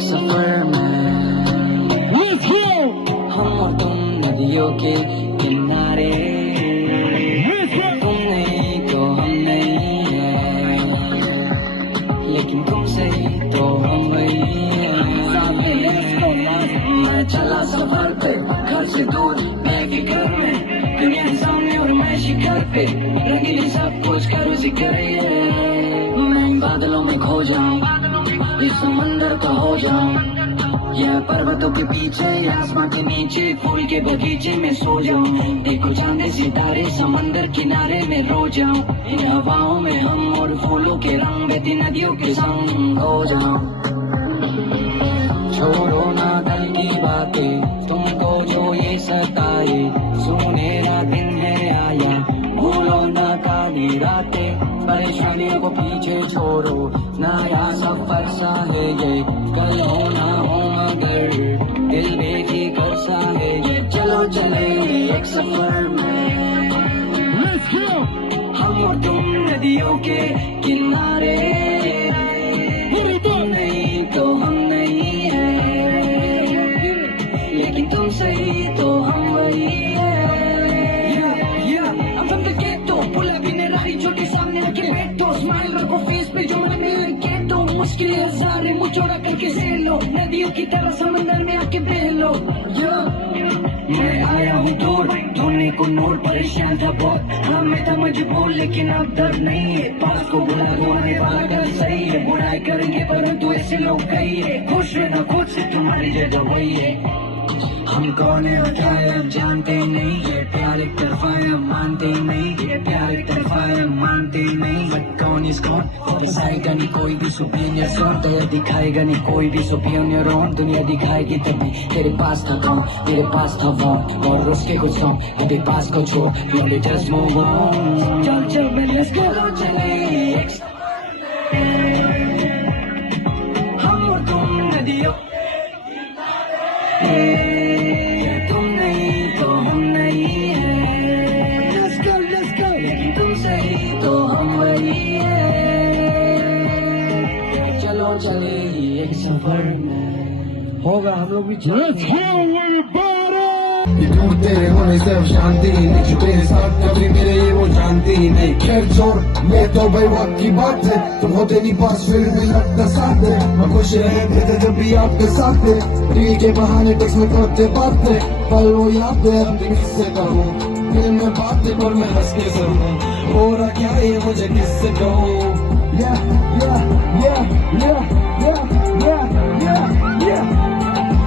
एक सफर में हम और तुम नदियों के किनारे, तुम नहीं तो हम नहीं है, लेकिन तुम सही तो हम वही है। मैं चला सफर पे घर से दूर, मैं के घर में, दुनिया के सामने और मैं शिखर पे, रंगीली सब कुछ करो जिक्र है। मैं बादलों में खो जाऊं, इस समंदर को हो जाऊं, या पर्वतों के पीछे या आसमां के नीचे, फूल के बगीचे में सो जाऊं, देखो चांदे सितारे समंदर किनारे में रो जाऊं, इन हवाओं में हम और फूलों के रंग बहती नदियों के संग हो जाऊं। छोड़ो ना कल की बातें, तुमको जो ये सताए, सुनहरा दिन है आया, भूलो ना काली रातें, परेशानियों को पीछे छोड़ो, नया सफर सा है ये, कल हो ना हो मगर दिल बेफिक्र सा है ये। चलो चले एक सफर में, हम और तुम नदियों के किनारे, तुम नहीं तो हम नहीं है, लेकिन तुम सही तो हम वही है। I'm from the ghetto, pull up in a ride, छोटे सामने रखे बैठो, स्माइल रखो फेस पे जो मैंने कहतो, मुश्किल हजार है मुझोड़ा करके सह लो, नदियों की तरह समंदर में आके बह लो। मैं आया हूँ दूर ढूंढने को नूर, परेशान था बहुत हाँ मैं था मजबूर, लेकिन अब दर्द नहीं है, पास को बुला दो आने वाला डर सही है, बुराई करेंगे परंतु ऐसे लोग कही है, खुश रहना खुद से तुम्हारी जगह वही है। हम कौन है क्या है अब जानते नहीं, ये प्यार एक तरफा है मानते ही नहीं, ये प्यार एक तरफा है मानते ही नहीं, बट कौन इज कौन दिखाएगा नहीं कोई भी सुपीरियर सोन, दया दिखाएगा नहीं कोई भी सुपीरियर ऑन, दुनिया दिखाएगी तभी तेरे पास था कौन, तेरे पास था वो और उसके कुछ सॉन्ग अभी पास को छोड़, you just move on। चल चल let's go, चले हम और तुम नदियों, तुम नहीं तो हम नहीं है, let's go लेकिन तुम सही तो हम वही है। चलो चले एक सफर में, होगा हम लोग भी दूर तेरे होने से अब शांति नहीं, जो तेरे साथ कभी मेरे ये वो जानती ही नहीं। खैर छोड़ ये तो भाई वक्त की बात है, तुम होते नहीं पास फिर भी लगता साथ है, हम खुश रहते थे जब भी आपके साथ थे, टीवी के बहाने टेक्स्ट में करते बातें, पल वो याद है अब किससे कहूँ, दिल में बातें पर मैं हंस के सहूँ, हो रहा क्या ये मुझे किससे कहूँ।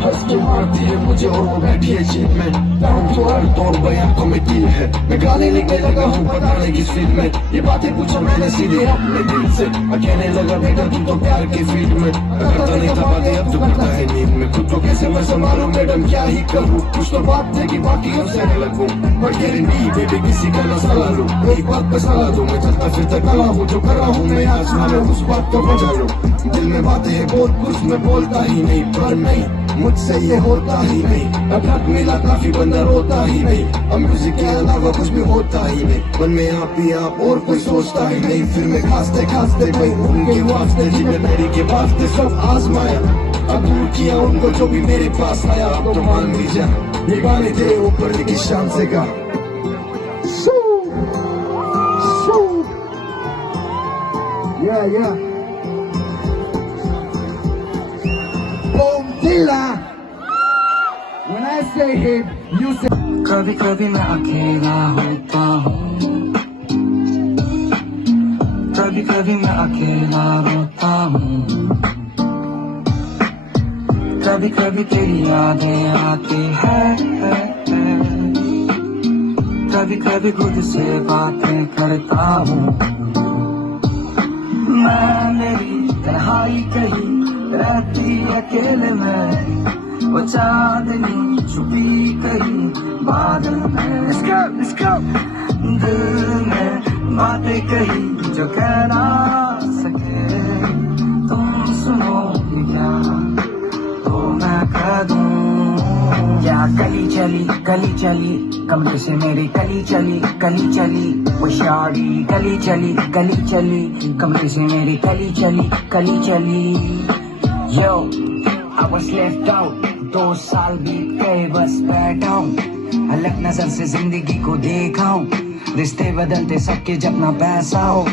हंस के मारती है मुझे और वो बैठी है जेब में, तो हर तौर बयान कॉमेडी है, मैं गाने लिखने लगा हूँ बताने की स्पीड में, ये बातें पूछा मैंने सीधे अपने दिल से, कहने लगा बेटा तुम तो प्यार की फील्ड में, करता नहीं था बातें अब तो करता है नींद में, खुद को कैसे मैं संभालूं मैडम क्या ही करूँ, कुछ तो बात है कि बाकियों से लगूं, पर कह रही नहीं बेबी किसी का न सलाह लूं, एक बात पे सलाह दूं, मैं चलता फिरता कला हूँ, जो कर रहा हूँ मैं आज ना उस बात को बजा लूं, दिल में बातें है बहुत कुछ मैं बोलता ही नहीं, पर नहीं मुझसे ये होता ही नहीं, अब हक मिला काफी बंदा रोता ही नहीं, अब म्यूजिक के अलावा कुछ भी होता ही नहीं, मन में आप ही आप और कोई सोचता ही नहीं, फिर मैं खास्ते खास्ते कोई उनके वास्ते जिम्मेदारी के वास्ते सब आजमाया, अब दूर किया उनको जो भी मेरे पास आया, अब तो मान लीजिए ये गाने तेरे ऊपर लिखी शान से गा। Yeah. When I say hip, you say कभी कभी मैं अकेला होता हूँ, कभी कभी मैं अकेला होता हूँ, कभी कभी तेरी यादें आती है, कभी कभी खुद से बातें करता हूँ, मैं मेरी तन्हाई कहीं रहती अकेले में, वो चांदनी छुपी कहीं बादल में, let's go। दिल में बातें कही जो कह ना सके, तुम सुनो क्या तो मैं कह दूं, क्या कली चली कमरे से मेरी कली चली, वो शादी कली चली कमरे से मेरी कली चली, yo I was left out, 2 साल बीत गए बस बैठा हूँ, अलग नजर से जिंदगी को देखा हूँ, रिश्ते बदलते सबके जब ना पैसा हो,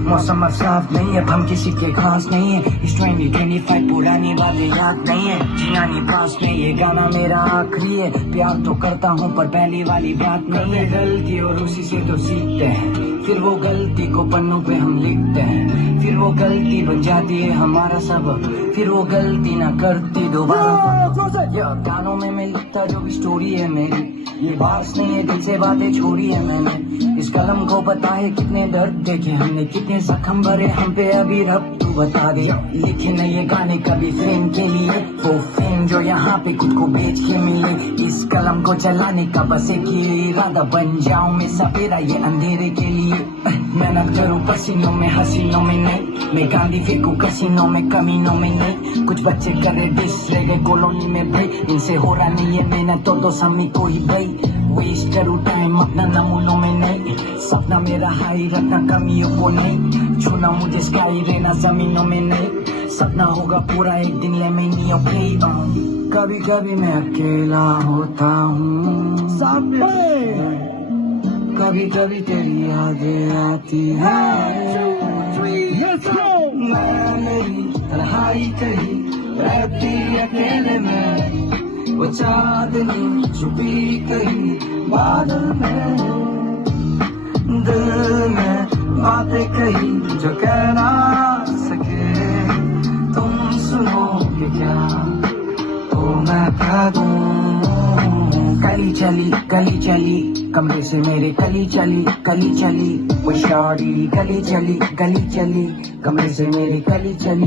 मौसम अब साफ नहीं है, हम किसी के खास नहीं है, इस 2025 पुरानी बातें याद नहीं है, जीना नहीं पास में, ये गाना मेरा आखिरी है, प्यार तो करता हूँ पर पहली वाली बात नहीं है, गलती और उसी से तो सीखते हैं, फिर वो गलती को पन्नों पे हम लिखते हैं, फिर वो गलती बन जाती है हमारा सबक, फिर वो गलती ना करती दोबारा। ये गानों में मैं लिखता जो भी स्टोरी है मेरी, ये बात नहीं है दिल से बातें छोड़ी है मैंने, इस कलम को पता है कितने दर्द देखे हमने, कितने जख्म भरे हम पे अभी रब तू बता दे, लिखे न ये गाने कभी फेम के लिए, वो फेम जो यहाँ पे खुद को बेच के मिले, इस कलम को चलाने का बस एक ही इरादा, बन जाऊं मैं सपेरा ये अंधेरे के लिए, मेहनत करूं पसीनों में हसीनों में नहीं, मैं गांधी फेंकूं कसीनों में कमीनों में नहीं, कुछ बच्चे करे डिस रह गए कॉलोनी में भाई, इनसे हो रहा नहीं है मेहनत तो समी को ही भाई, वेस्ट करूं टाइम अपना नमूनों में नहीं, सपना मेरा हाई रखना कमियों को नहीं, छूना मुझे स्काई रहना जमीनों में नहीं, सपना होगा पूरा एक दिन ले मैं नहीं ओके। कभी कभी मैं अकेला होता हूँ, कभी कभी तेरी यादें आती है, मैं मेरी तन्हाई कहीं रहती अकेले में, वो चांदनी छुपी कहीं बादल में, दिल में बातें कहीं जो कह ना सके, तुम सुनोगे क्या तो मैं कह दूं, कली चली कमरे से मेरे, कली चली वो शादी, गली चली कमरे से मेरी, कली चली।